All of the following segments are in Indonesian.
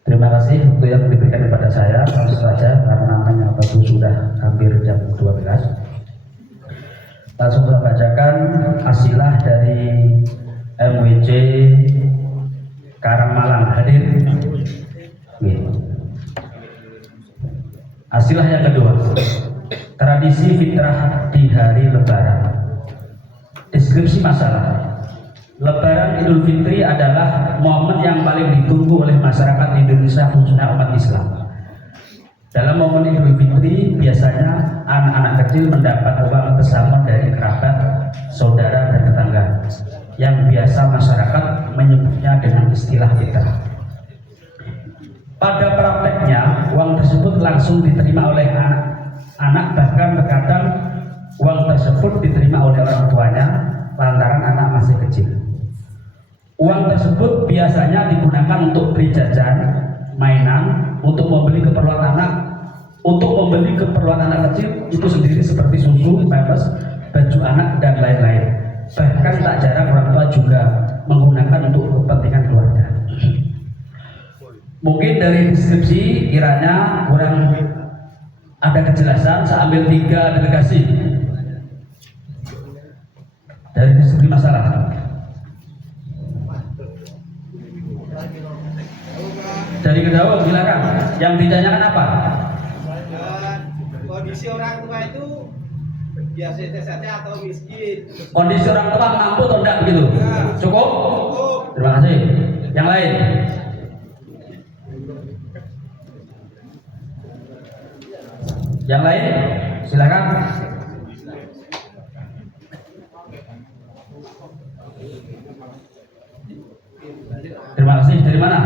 Terima kasih untuk yang diberikan kepada saya. Langsung saja karena namanya waktu sudah hampir jam 12. Langsung saya bacakan asilah dari MWC Karangmalang. Hadir. Asilah yang kedua. Tradisi fitrah di hari Lebaran. Deskripsi masalah. Lebaran Idul Fitri adalah momen yang paling ditunggu oleh masyarakat Indonesia, khususnya umat Islam. Dalam momen Idul Fitri, biasanya anak-anak kecil mendapat uang pesangon dari kerabat, saudara, dan tetangga, yang biasa masyarakat menyebutnya dengan istilah fitrah. Pada prakteknya, uang tersebut langsung diterima oleh anak, bahkan terkadang uang tersebut diterima oleh orang tuanya lantaran anak masih kecil. Uang tersebut biasanya digunakan untuk beli jajan, mainan, untuk membeli keperluan anak kecil itu sendiri seperti susu, pampers, baju anak, dan lain-lain. Bahkan tak jarang orang tua juga menggunakan untuk kepentingan keluarga. Mungkin dari deskripsi kiranya kurang ada kejelasan. Saya ambil 3 delegasi dari deskripsi masalah. Dari Kedawang silakan. Yang ditanyakan apa? Kondisi orang tua itu biasa saja atau miskin? Kondisi orang tua mampu atau enggak begitu? Ya. Cukup? Terima kasih. Yang lain? Yang lain? Silakan. Terima kasih. Dari mana?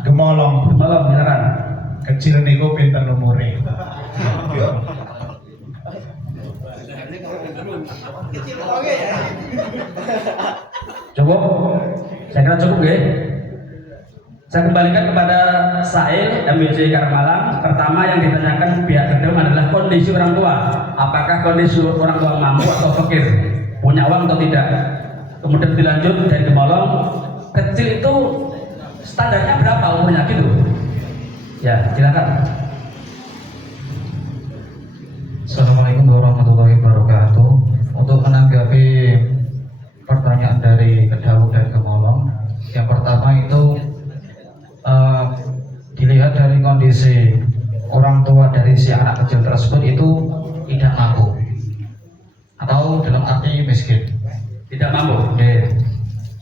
Gemolong. Gemolong, silakan. Kecil niku pinten umure? Kecil oke ya. Cukup? Saya kira cukup ya. Saya kembalikan kepada Sail MWC Karangmalang. Pertama yang ditanyakan pihak Kedem adalah kondisi orang tua. Apakah kondisi orang tua mampu atau fakir, punya uang atau tidak. Kemudian dilanjut dari Gemolong, kecil itu standarnya berapa umurnya gitu? Ya, silakan. Assalamualaikum warahmatullahi wabarakatuh. Untuk menanggapi pertanyaan dari Kedawang dan Gemolong, yang pertama itu dilihat dari kondisi orang tua dari si anak kecil tersebut itu tidak mampu atau dalam arti miskin, Tidak mampu. Oke.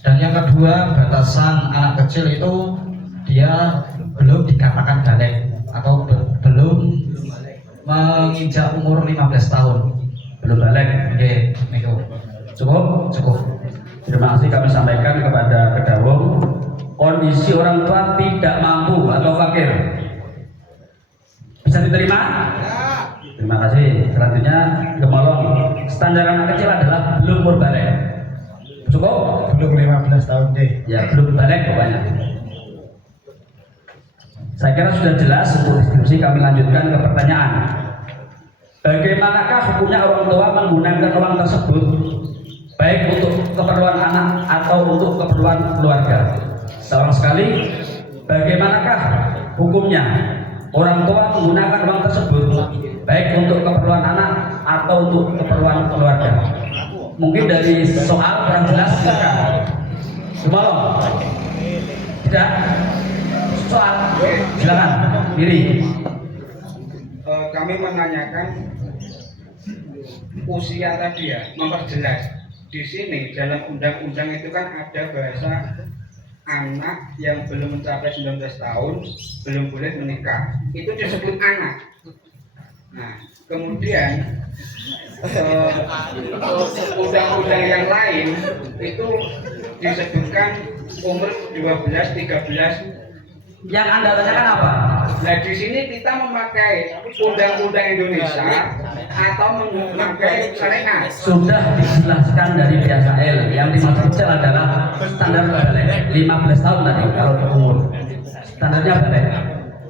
Dan yang kedua, batasan anak kecil itu dia belum dikatakan balik atau belum menginjak umur 15 tahun. Belum balik. Oke, itu Cukup? cukup. Terima kasih kami sampaikan kepada Kedawang. Kondisi orang tua tidak mampu atau fakir bisa diterima? Ya. Terima kasih. Selanjutnya Gemolong, standar anak kecil adalah belum berbalik. Cukup? Belum 15 tahun deh. Ya, belum berbalik pokoknya. Saya kira sudah jelas. Untuk diskusi kami lanjutkan ke pertanyaan. Bagaimanakah hukumnya orang tua menggunakan uang tersebut, baik untuk keperluan anak atau untuk keperluan keluarga? Seorang sekali, bagaimanakah hukumnya orang tua menggunakan uang tersebut, baik untuk keperluan anak atau untuk keperluan keluarga? Mungkin dari soal kurang jelas, silakan. Gemolong. Tidak? Soal, silakan. Kiri. Kami menanyakan usia tadi ya, memperjelas. Di sini dalam undang-undang itu kan ada bahasa anak yang belum mencapai 19 tahun belum boleh menikah. Itu disebut anak. Nah, kemudian undang-undang yang lain itu disebutkan umur 12, 13. Yang Anda tanyakan apa? Nah, di sini kita memakai undang-undang Indonesia atau memakai syariat. Sudah dijelaskan dari pihak Sail. Yang dimaksud adalah standar balik 15 tahun tadi kalau umur. Standarnya balik.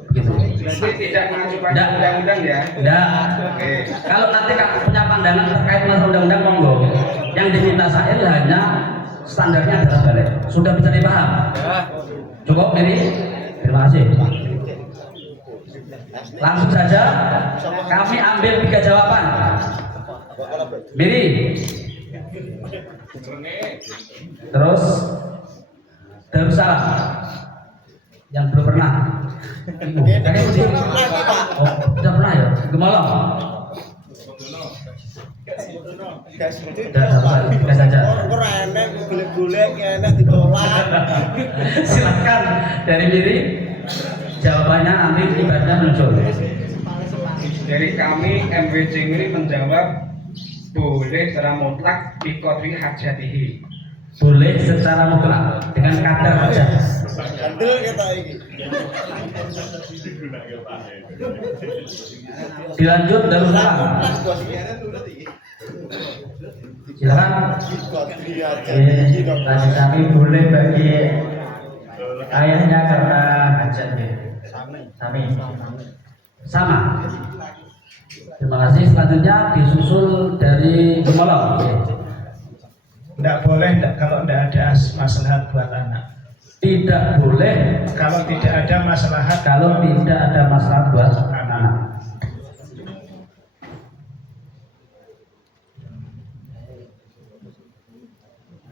Begitu. Berarti tidak mengacu pada undang-undang ya? Tidak. Oke. Kalau nanti punya pandangan terkait masalah undang-undang, monggo. Yang diminta Sail hanya standarnya adalah balik. Sudah bisa dipaham? Cukup Miri? Terima kasih. Langsung saja kami ambil 3 jawaban. Miri. Terus Darussalam yang belum pernah. Oh, sudah pernah ya? Gemolong. Sudah saja. Silakan dari Miri. Jawabannya nanti ibaratnya muncul. Dari kami MWC ini menjawab boleh secara mutlak di qadri hajatihi. Boleh secara mutlak dengan kadar hajat. Dilanjut Darussalam. Silakan. Lanjut kami boleh bagi ayahnya karena hajatnya. Sami. Sama. Terima kasih. Selanjutnya disusul dari Gemolong. Tidak boleh kalau tidak ada maslahat buat anak. Tidak boleh Kalau tidak ada maslahat, kalau tidak ada masalah buat anak.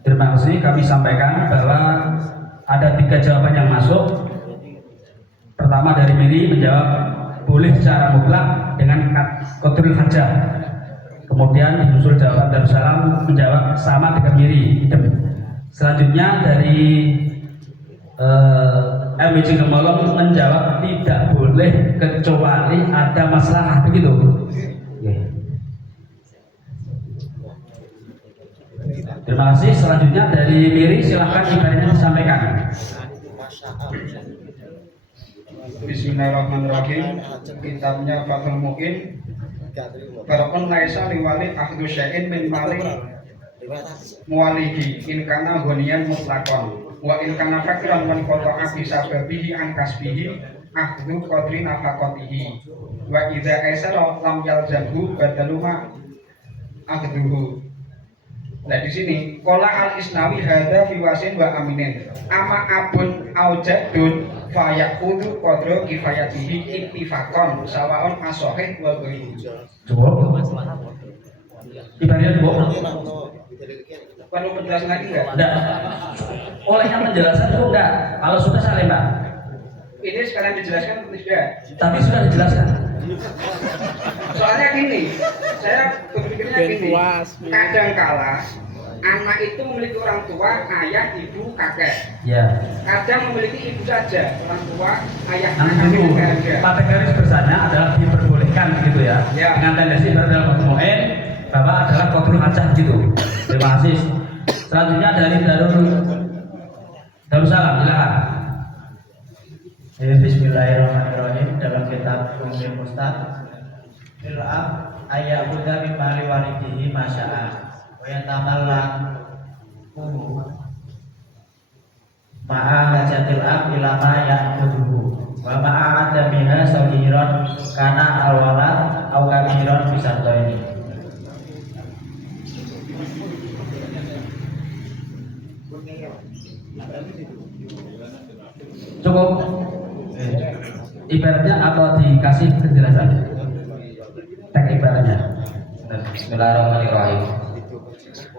Terima kasih. Kami sampaikan bahwa ada 3 jawaban yang masuk. Pertama dari Miri menjawab boleh secara mutlak dengan qadrul hajah. Kemudian disusul jawaban Darussalam menjawab sama dengan Miri. Selanjutnya dari MWC Gemolong menjawab tidak boleh kecuali ada masalah, begitu. Terima kasih. Selanjutnya dari Miri, silahkan ibaratnya disampaikan. Bismillahirrahmanirrahim. Kitabnya Fathul Mu'in. Barokun laisa liwali ahdu syai'in min mali muwalihi in kana ghaniyan mutlaqan wa in kana fakiran man qata'a bi sababihi an kasbihi ahdu qadri nafaqatihi wa idza aisara lam yalzamhu badaluma ahduhu. Nah di sini qala al-Isnawi hadza fi wasin wa aminin ama abun au jaddun fa yaqudu qadra kifayatihi ittifaqan sawaun asahih wa ghairu. Cukup. Ibaratnya cukup. Perlu penjelasan lagi enggak? Enggak. Oleh yang menjelaskan itu enggak. Kalau sudah saling Pak. Ini sekarang dijelaskan atau tidak? Tapi sudah dijelaskan. Soalnya gini, saya berpikirnya gini, kadangkala anak itu memiliki orang tua, ayah, ibu, kakek. Ya. Kadang memiliki ibu saja, orang tua, ayah, Nanti kakek dulu. tidak ada. Pada garis besarnya adalah diperbolehkan gitu ya. Ya. Dengan tendensi dalam Mu'in bahwa adalah qadrul hajah gitu. Terima kasih. Selanjutnya dari Darussalam, silakan. Bismillahirrahmanirrahim. Dalam kitab Ummul Mustaq Il'ab ayat Buddha min mali walidihi masya'a wa yatamallan ma'a hajatil ab ilama ya'buduhu wa ma'a adamiha sawiran kana alwalad au kabiran bisarto ini. Cukup. Ibaratnya atau dikasih penjelasan? Teks ibaratnya. Bismillahirrahmanirrahim.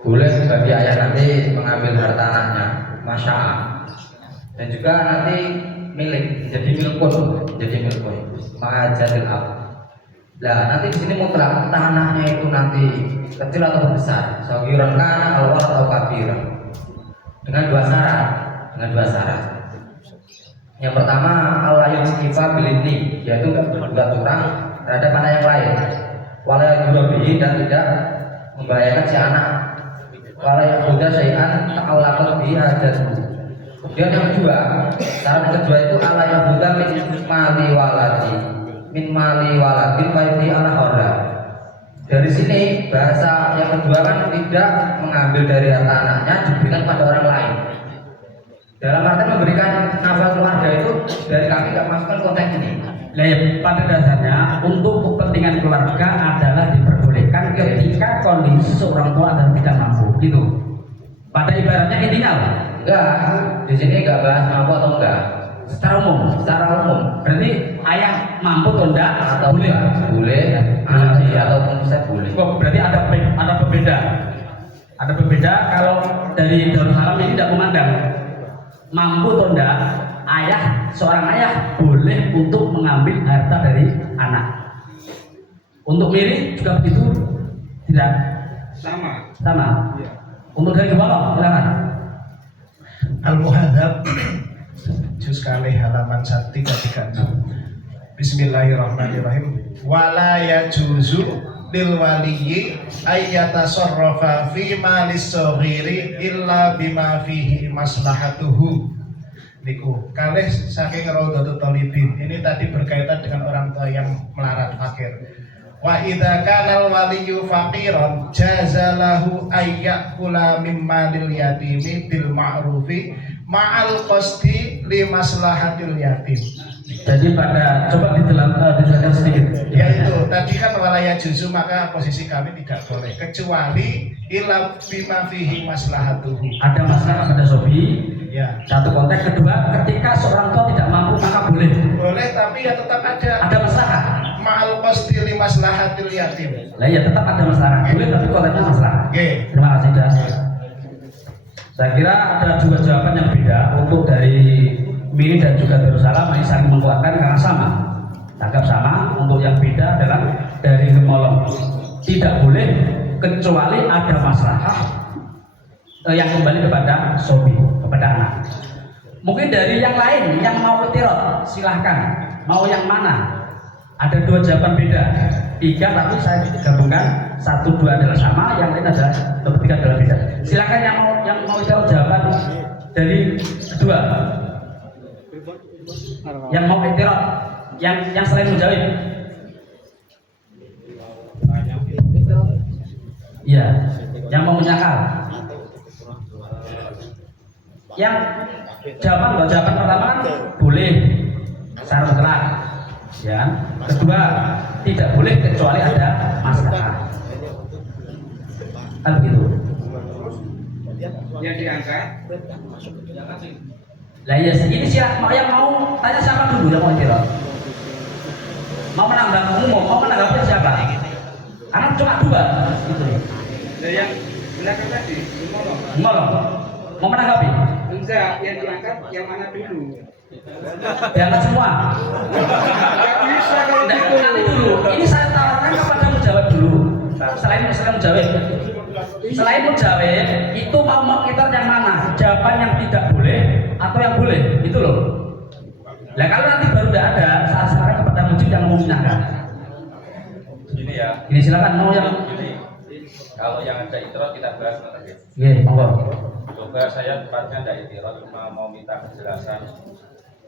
Boleh bagi ayah nanti mengambil harta anaknya, masya Allah. Dan juga nanti milik, jadi milkun, mahajatil ab. Nah nanti di sini mutlak entah anaknya itu nanti kecil atau besar, sagiran kana alwar atau kabiran. Dengan dua syarat. Yang pertama Allah yang sifa bilini, yaitu nggak berbuat curang terhadap anak yang lain. Walau jurobihi dan tidak membahayakan si anak. Walau yang sudah syai'an ta'allaqat bihi hajatuhu. Kemudian yang kedua, syarat kedua itu Allah yang sudah min mali waladin faidi ala horra. Dari sini bahasa yang kedua kan tidak mengambil dari harta anaknya diberikan pada orang lain. Dalam arti memberikan nafkah keluarga itu dari kami nggak masukkan konteks ini. Nah, ya, pada dasarnya untuk kepentingan keluarga adalah diperbolehkan ketika kondisi seorang tua dan tidak mampu, gitu. Pada ibaratnya intinya apa? Enggak, di sini enggak bahas mampu atau enggak. Secara umum. Secara umum Berarti ayah mampu atau enggak? atau Boleh. enggak boleh, anak dia ataupun ustaz boleh. Oh, berarti ada berbeda. Ada berbeda kalau dari Darussalam ini tidak memandang mampu atau enggak, seorang ayah boleh untuk mengambil harta dari anak. Untuk Miri juga begitu? Tidak? Sama. Sama? Untuk dari Gembala, silakan. Al-Muhadzab juz kali halaman 136. Bismillahirrahmanirrahim. Wala yajuzu lil waliyyi ayyatasarrafa fi malis saghiri illa bima fihi maslahatuhu. Niku kalih saking Raudhatul Thalibin. Ini tadi berkaitan dengan orang tua yang melarat fakir. Wa idza kana al-waliyyu faqiran jazalahu ayyakula mimma lil yatimi bil ma'rufi ma'al qasdi li maslahatil yatim. Jadi coba dijelaskan sedikit. Yaitu tadi kan walaya juzu, maka posisi kami tidak boleh kecuali ila bima fihi maslahatuhu. Ada masalah pada Sobi. Ya, Satu konteks, kedua ketika seorang tua tidak mampu maka boleh. boleh tapi ya tetap ada Masalah. ma'al qasdi li maslahatil yatim. Lah ya tetap ada masalah. Boleh tapi konteksnya masalah. Oke. Terima kasih Das. Saya kira ada juga jawaban yang beda untuk dari Miri dan juga Darussalam ini saling menguatkan karena sama. Tanggap sama. Untuk yang beda adalah dari Gemolong. Tidak boleh kecuali ada masalah yang kembali kepada Sobi, kepada anak. Mungkin dari yang lain yang mau ketirot, silahkan. Mau yang mana? Ada dua jawaban beda, 3 tapi saya gabungkan 1, 2 adalah sama, yang lain adalah ketiga adalah beda. Silakan yang mau jawab jawaban dari kedua, yang mau ketirot, yang selain menjawab. Iya, yang mau menyangkal. Yang jawaban pertama kan boleh secara mutlak, ya. Kedua tidak boleh kecuali ada masalah. Kan begitu. Yang diangkat Lah ya ini siapa yang mau tanya, siapa dulu yang mau jawab? Mau menambah umum, mau menanggapi siapa? Karena cuma 2 gitu. dan yang belakang tadi ngomong. Ngomong. Mau menanggapi? Enggak, yang diangkat yang mana dulu? Diangkat semua. Enggak bisa kalau Nanti gitu. dulu. Ini saya tawarkan kepada menjawab dulu. Selain menjawab. Selain menjawab, itu mau mengkitar yang mana? Jawaban yang tidak boleh atau yang boleh? Itu loh. Nah kalau nanti baru tidak ada, saya serahkan kepada Mujib yang memusnahkan. Gini ya, Ini silakan mau yang. gini. Kalau yang ada itirot kita bahas nanti. Iya, monggo. Coba saya tepatnya ada itirot, cuma mau minta penjelasan.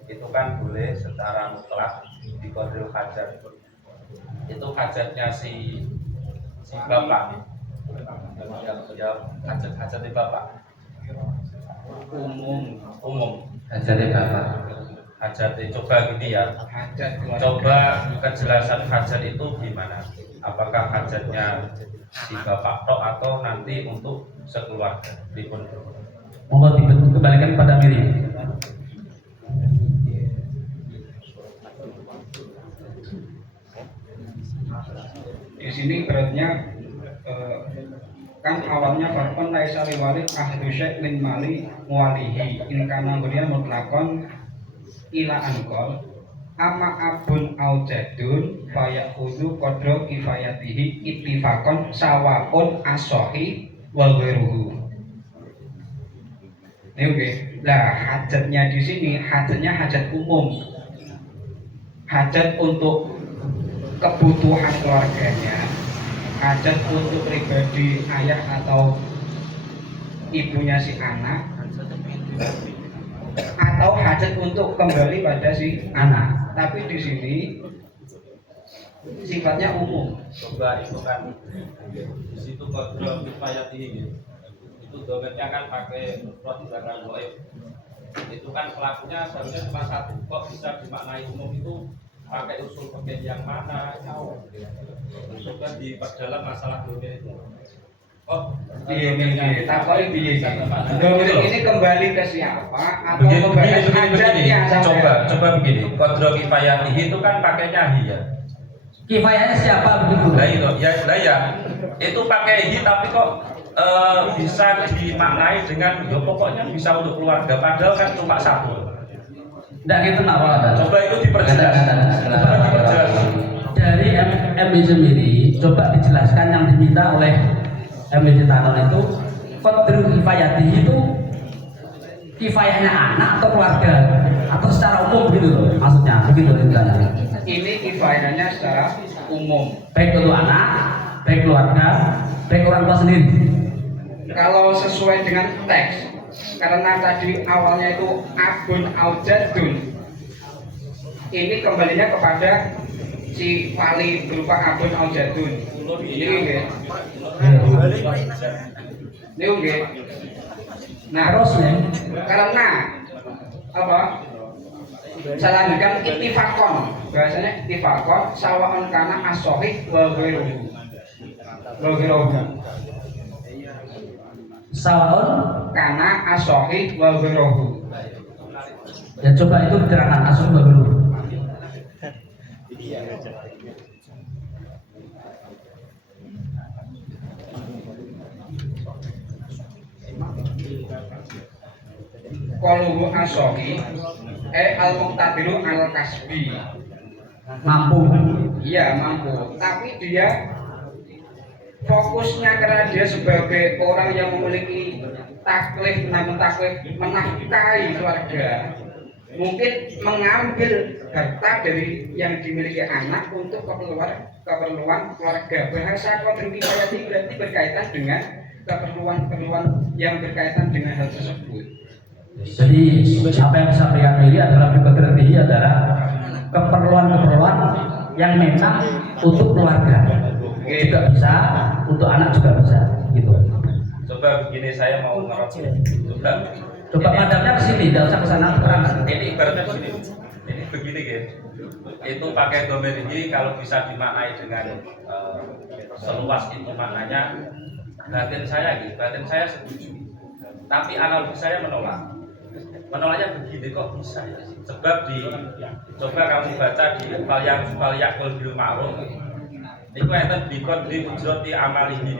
Itu kan boleh secara mutlak di kodil hajat. Itu hajatnya si bapak. Ya hajat di bapak. Umum. Hajatnya bapak. Hajat coba gini ya. Hajat keluarga. Coba kejelasan hajat itu gimana? Apakah hajatnya si bapak tok atau nanti untuk sekeluarga? Pripun? Monggo dikembalikan kepada Miri. Di sini beratnya kan awalnya farqon laisa liwalid ahlu syai' min mali muwalihi in kana ghuriyan mutlaqan ila anqal ama abun au jadun fayakhudhu qadra kifayatihi ittifaqan sawaun asohi wa ghairuhu. Ini oke. Lah hajatnya di sini hajatnya hajat umum. Hajat untuk kebutuhan keluarganya, hajat untuk pribadi ayah atau ibunya si anak, atau hajat untuk kembali pada si anak. Tapi di sini sifatnya umum. Coba itu kan di situ kodro kifayat ini. Itu domennya kan pakai mufrad misalkan goib. Itu kan pelakunya seharusnya cuma satu. Kok bisa dimaknai umum itu pakai usul fikih yang mana? Coba diperdalam masalah domen itu. Oh, Iya, takoi piye? Gitu loh. Ini kembali ke siapa atau begini, membahas begini, hajatnya sampai? coba begini. Qadra kifayatihi itu kan pakainya hi ya. Kifayahnya siapa begitu? Lah itu ya, itu pakai hi tapi kok bisa dimaknai dengan ya pokoknya bisa untuk keluarga padahal kan cuma satu. Tidak gitu nak Pak. Coba itu diperjelas. Coba diperjelas. Dari MB sendiri coba dijelaskan yang diminta oleh MB Tanon itu qadru kifayati itu kifayahnya anak atau keluarga atau secara umum gitu loh maksudnya begitu ceritanya. Ini kifayahnya secara umum. Baik untuk anak, baik keluarga, baik orang tua sendiri. Kalau sesuai dengan teks, karena tadi awalnya itu abun aujadun, ini kembalinya kepada si wali berupa abun aujadun. Ini nggih. Ini nggih. Nah, Terus nih, karena apa? Selanjutnya ittifaqon, bahasanya ittifaqon sawaun kana as-sahih wa ghairuhu. Wa ghairuhu. sawaun Kana as-sahih wa ghairuhu. ya coba itu diterangkan asal dulu. Qaluhu as-sahih al-muqtadiru al-kasbi. Mampu. Iya mampu, tapi dia fokusnya karena dia sebagai orang yang memiliki taklif, namun taklif menafkahi keluarga, mungkin mengambil harta dari yang dimiliki anak untuk keperluan keluarga. Bahasa qadru kifayati berarti berkaitan dengan keperluan yang berkaitan dengan hal tersebut. Jadi apa yang disampaikan ini adalah berarti adalah keperluan-keperluan yang memang untuk keluarga juga bisa, untuk anak juga bisa, gitu. Coba begini saya mau ngerti. Coba madamnya ke sini, tidak usah ke sana terangkan. Ini ibaratnya begini. Ini begini guys. Itu pakai domain ini kalau bisa dimaknai dengan seluas itu maknanya batin saya gitu, batin saya setuju. Tapi analogi saya menolak. Menolaknya begini kok bisa ya? Sebab coba kamu baca di fal yakul bil ma'ruf. Itu enten di qadri ujrati amalihi.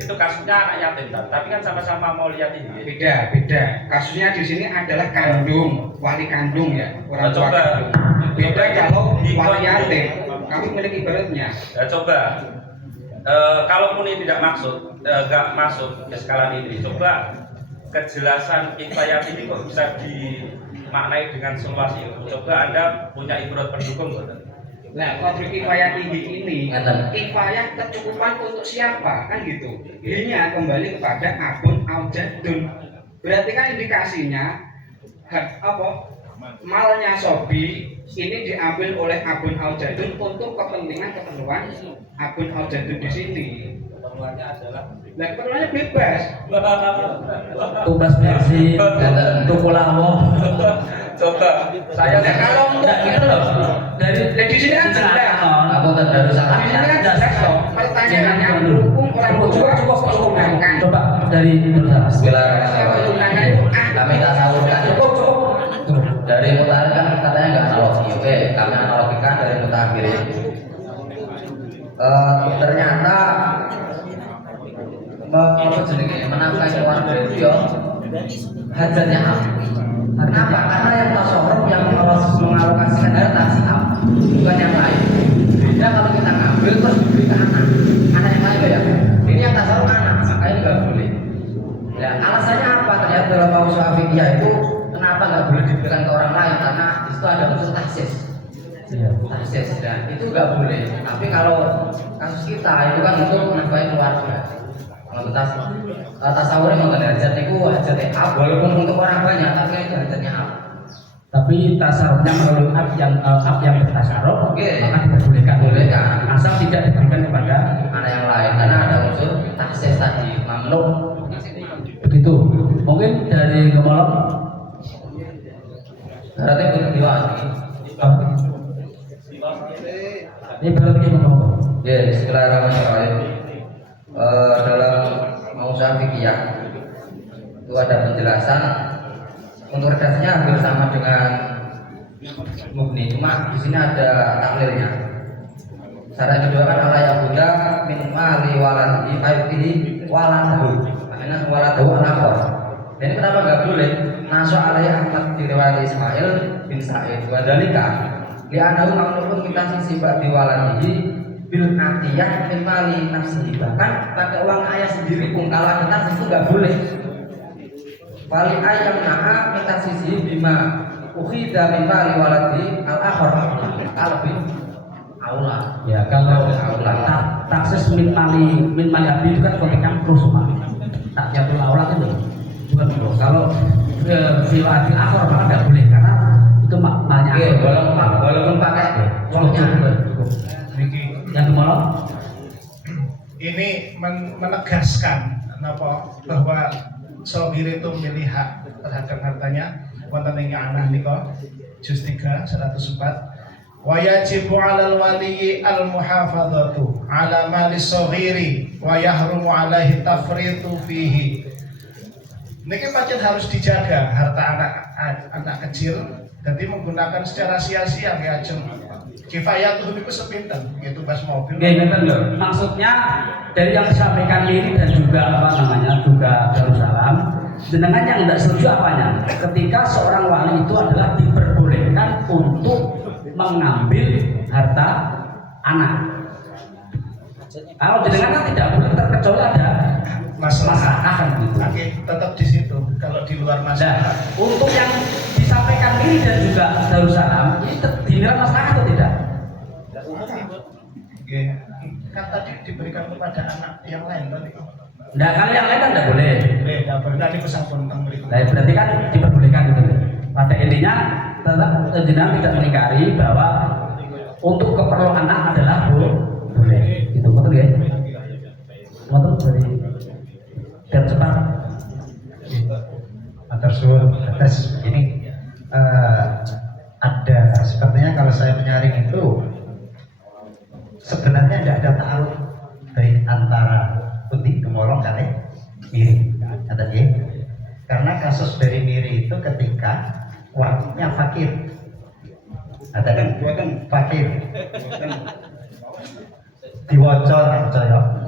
Itu kasusnya anak yatim kan, tapi kan sama-sama mau lihat ini. Beda. Kasusnya di sini adalah kandung, wali kandung ya, orang tua Coba. kandung. Beda kalau wali yatim, kami memiliki ibaratnya. Ya coba, kalaupun ini tidak nggak masuk ke skala ini, coba kejelasan kifayat ini kok bisa dimaknai dengan seluas itu. Coba Anda punya ibarat pendukung betul? Nah, qadru kifayah tinggi ini, kifayah kecukupan untuk siapa kan gitu. Ini kembali kepada abun aujadun. Berarti kan indikasinya malnya sobi ini diambil oleh abun aujadun untuk keperluan abun aujadun di sini. Keperluannya adalah Keperluannya bebas. Tugas bensin, tuku lawo. coba saya Kalau Enggak gitu loh. Dari di sini kan jelas. Atau terdaru Di salah. sini kan jelas kok. Pertanyaannya dulu. hukum orang tua menggunakan. Coba dari terusan. Menggunakan itu Kami tak salurkan. Cukup. Dari mutakhir kan katanya nggak analogi. Oke, kami analogikan dari mutakhir ini. Ternyata menafkahi keluarga itu ya hajatnya apa? Kenapa? Karena yang tasawuf yang mengalokasikan harta si A, bukan yang lain. Beda kalau kita ngambil terus diberi ke anak yang lain ya. Ini yang tasawuf anak, makanya nggak boleh. Ya alasannya apa? Ternyata dalam pausul afikiyah itu kenapa nggak boleh diberikan ke orang lain? Karena di situ ada unsur tahsis. Tahsis dan itu nggak boleh. Tapi kalau kasus kita itu kan untuk menafkahi keluarga. Kalau kita tasawur yang mengenai hajat itu hajatnya A, walaupun untuk orang banyak, tapi itu hajatnya A. Tapi tasarufnya melalui ab yang bertasaruf, Oke. maka diperbolehkan. Bolehkan. Asal tidak diberikan kepada Anak yang lain karena ada unsur tahsis tadi, mamluk. begitu. Mungkin dari Gemolong. Berarti itu diwasi. Ini berarti Gemolong. Ya, Bismillahirrahmanirrahim. Dalam pengusaha fikih itu ada penjelasan untuk redaksinya hampir sama dengan Mughni, cuma di sini ada taklilnya. Syarat kedua kan ala ya Buddha min mali waladi fayuqili waladahu, makanya waladahu al-akhor. Jadi kenapa nggak boleh? Nasu alaihi Ahmad diriwayat Ismail bin Sa'id wa dalika li'annahu mamnun kita sisi ba'di waladihi bil atiyah min mali nafsihi. Bahkan pakai uang ayah sendiri pun kalau kita itu nggak boleh. Wali ayam naha minta sisi bima ukhida min mali waladi al-akhor lebih aula. Ya kalau taksis min mali abdi itu kan konteksnya terus tak jatuh aula itu bukan bro. Kalau fil adil akhor maka nggak boleh karena itu maknanya. Walaupun pakai uangnya yang kemana? Ini menegaskan bahwa sogir itu memilih hak terhadap hartanya. Wonten ing anak nika juz 3 104. Wa yajibu 'alal waliyyi al-muhafadzatu 'ala mali shaghiri wa yahrumu 'alaihi tafritu fihi. Niki pancen harus dijaga harta anak kecil, jadi menggunakan secara sia-sia nggih ajeng. Kifayatuh niku sepinten, yaitu bas mobil. Nggih ngeten lho. Maksudnya dari yang disampaikan ini dan juga juga Darussalam, jenengan yang tidak setuju apanya? Ketika seorang wali itu adalah diperbolehkan untuk mengambil harta anak. Kalau jenengan kan tidak boleh terkecuali ada masalah kan gitu. Oke, tetap di situ. Kalau di luar masalah. Nah, untuk yang disampaikan ini dan juga Darussalam ini dinilai masalah atau tidak? Oke, kan tadi diberikan kepada anak yang lain tadi. Nah, kalau yang lain kan tidak boleh. Tidak boleh. Tadi pesan tentang berikut. Nah, berarti kan diperbolehkan gitu. Pada intinya tetap jenengan tidak mengingkari bahwa untuk keperluan anak adalah boleh. Itu betul ya? Betul dari dan cepat. Atur suwun atas ini ada sepertinya kalau saya menyaring itu sebenarnya tidak ada ta'aruf baik antara putih gemolong kali miri kata dia, karena kasus dari miri itu ketika waktunya fakir kata dia fakir diwacor percaya.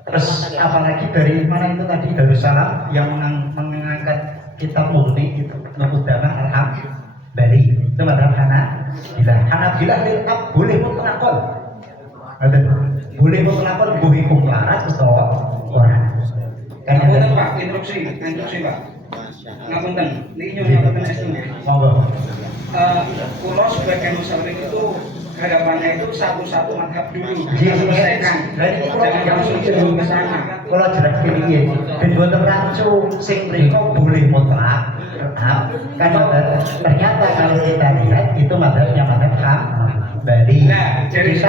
Terus apalagi dari mana itu tadi Darussalam yang mengangkat kitab Mughni itu Nukudama Al-Haq Bali itu madhab Hanabilah lil ab boleh mutlakon, boleh mutlakon boleh kumlarat atau orang. Ngapunten Pak, instruksi Pak. Ngapunten, niki nyonya ngapunten estu nggih. Monggo. Kulo sebagai musafir itu harapannya itu satu-satu madhab dulu Selesaikan. jangan langsung jauh ke sana. Kalau jelas ini ya, dan buat rancu sing mereka boleh mutlak. Kan ternyata kalau kita lihat itu madhabnya madhab Bali. Nah, jadi itu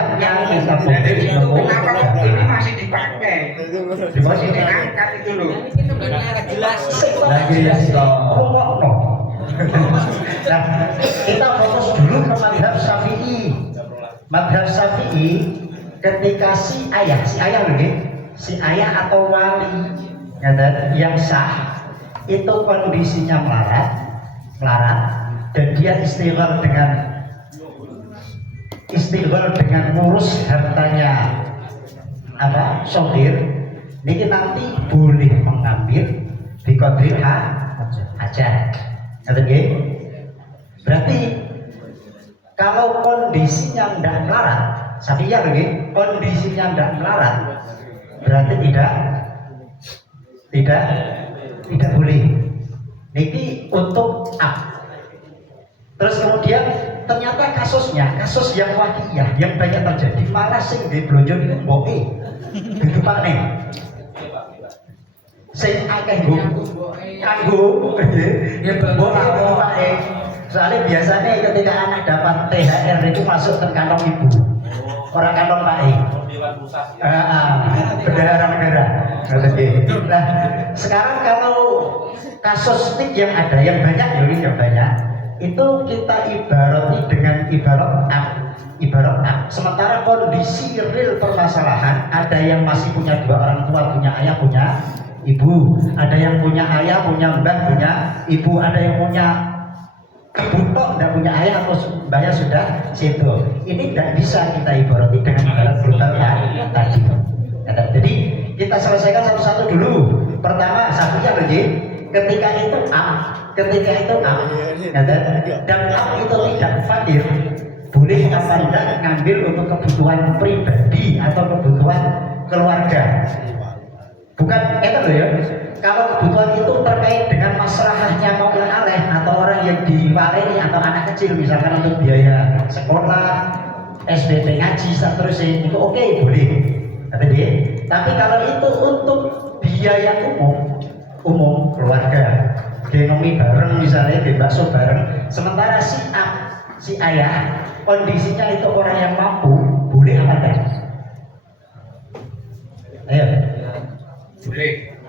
kenapa kok ini masih dipakai? Masih diangkat itu loh. Lagi ya Nah, kita fokus dulu ke madhab Syafi'i. Madhab Syafi'i ketika si ayah atau wali yang sah itu kondisinya melarat dan dia istighfar dengan ngurus hartanya sohir, ini nanti boleh mengambil di qadri hajat. Berarti kalau kondisinya tidak melarat, Safiyah kondisinya tidak melarat, berarti tidak boleh. Niki untuk Terus kemudian ternyata kasus yang wakiyah yang banyak terjadi malah sing di blonjo itu mboke itu panen sing akeh kanggo ya mboke. Soalnya biasanya ketika anak dapat THR itu masuk ke kantong ibu, orang kantong Pak bendahara negara. Nah sekarang kalau kasus yang ada yang banyak itu kita ibarati dengan ibarat sementara kondisi real permasalahan ada yang masih punya dua orang tua, punya ayah, punya ibu, ada yang punya ayah, punya mbah, punya ibu, ada yang punya kebutok, tidak punya ayah atau mbahnya sudah situ. Ini tidak bisa kita ibarati dengan ibarat brutal tadi. Jadi kita selesaikan satu-satu dulu. Pertama, satunya lagi, ketika itu dan itu tidak fakir, boleh apa tidak ngambil untuk kebutuhan pribadi atau kebutuhan keluarga. Bukan itu loh ya. Kalau kebutuhan itu terkait dengan masalahnya maupun aleh atau orang yang diwaleri atau anak kecil misalkan untuk biaya sekolah, SPP ngaji, seterusnya itu oke, boleh. Tapi kalau itu untuk biaya umum keluarga, genomi bareng misalnya, bakso bareng, sementara si ayah kondisinya itu orang yang mampu, boleh apa enggak? Ayo.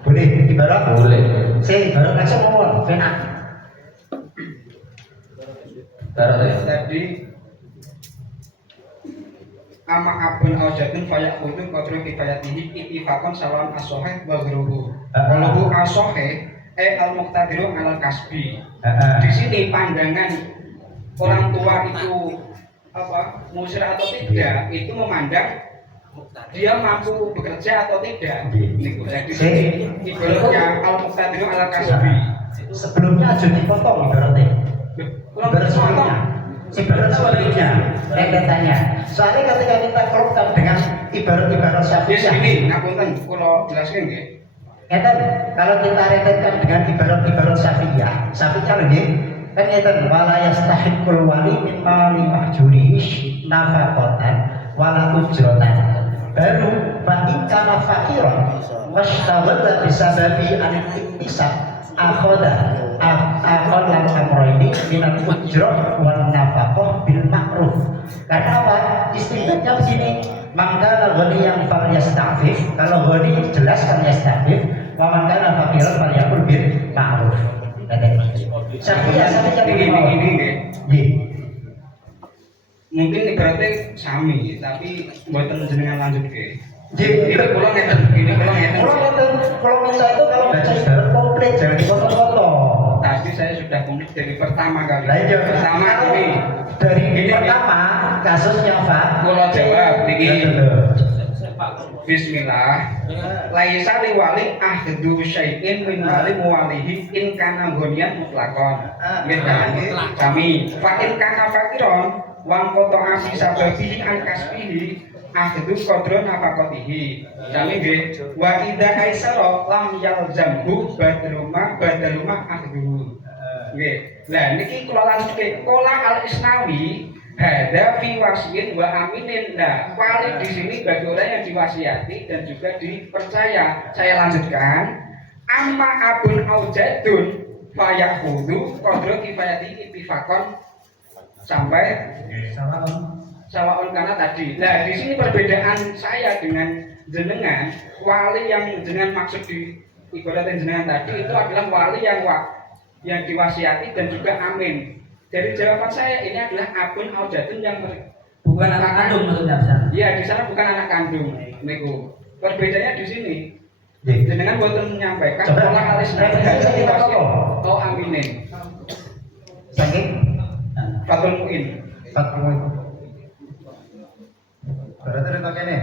Boleh ibarat saya ibarat langsung ngomong fenak Tadi ama abun aujatun fayak kudu kodro kifayatihi itifakon salam asoheh bagruhu walahu asoheh al muqtadiru alal kasbi. Di sini pandangan orang tua itu musir atau tidak, itu memandang dia mampu bekerja atau tidak. Jadi ibaratnya al muqtadiru alal kasbi. Sebelumnya aja dipotong ibaratnya. Ibarat sebaliknya, rentetannya. Soalnya ketika kita kelopkan dengan ibarat Syafi'iyah. Ini ngapunten kalau jelaskan nggih. Kalau kita rentetkan dengan ibarat Syafi'iyah lagi kan ngeten wala yastahiqul wali min mali mahjuri nafaqatan wala ujratan. Baru fa in kana faqiran washtaghala bisababi al-iktisab akhoda lan amroini minal ujrah wan nafaqah bil ma'ruf. Karena apa? Istilahnya begini, maka ghani yang fal yastafif, kalau ghani jelas kan yastafif, wa man kana faqiran fal yakul bil ma'ruf. Syafi'iyah Ini nggih. Mungkin ibaratnya sami, tapi mboten jenengan lanjut ke. Ini Kalau ngeten kalau minta itu kalau baca ibarat komplit jangan dipotong-potong. Tapi saya sudah komplit dari pertama kali. Pertama ini dari pertama kasusnya Pak. Kalau jawab ini. Bismillah. Laisa liwali ahdu syai'in min mali muwalihi in kana ghaniyan mutlaqan. Kami fa in kana faqiran wa qata'a fi sababihi an kasbihi ahdu qadra nafaqatihi. Kami nggih wa idza aisara lam yalzamhu badaluma ahdu. Nggih. Lah niki kula lanjutke qala al-Isnawi ada fi wasiyin wa aminin. Nah, wali di sini bagi orang yang diwasiati dan juga dipercaya. Saya lanjutkan. Amma abun aujadun fayakhudhu qadra kifayati ittifaqan sampai sawaun karena tadi. Nah, di sini perbedaan saya dengan jenengan, wali yang jenengan maksud di ibaratnya jenengan tadi itu adalah wali yang diwasiati dan juga amin. Dari jawaban saya ini adalah abun aujadun yang bukan anak kandung maksudnya. Iya, di sana bukan anak kandung. Niku. Perbedaannya di sini. Jenengan boten menyampaikan pola alis oh aminin. Saking Fatul Muin. Berarti ada kene.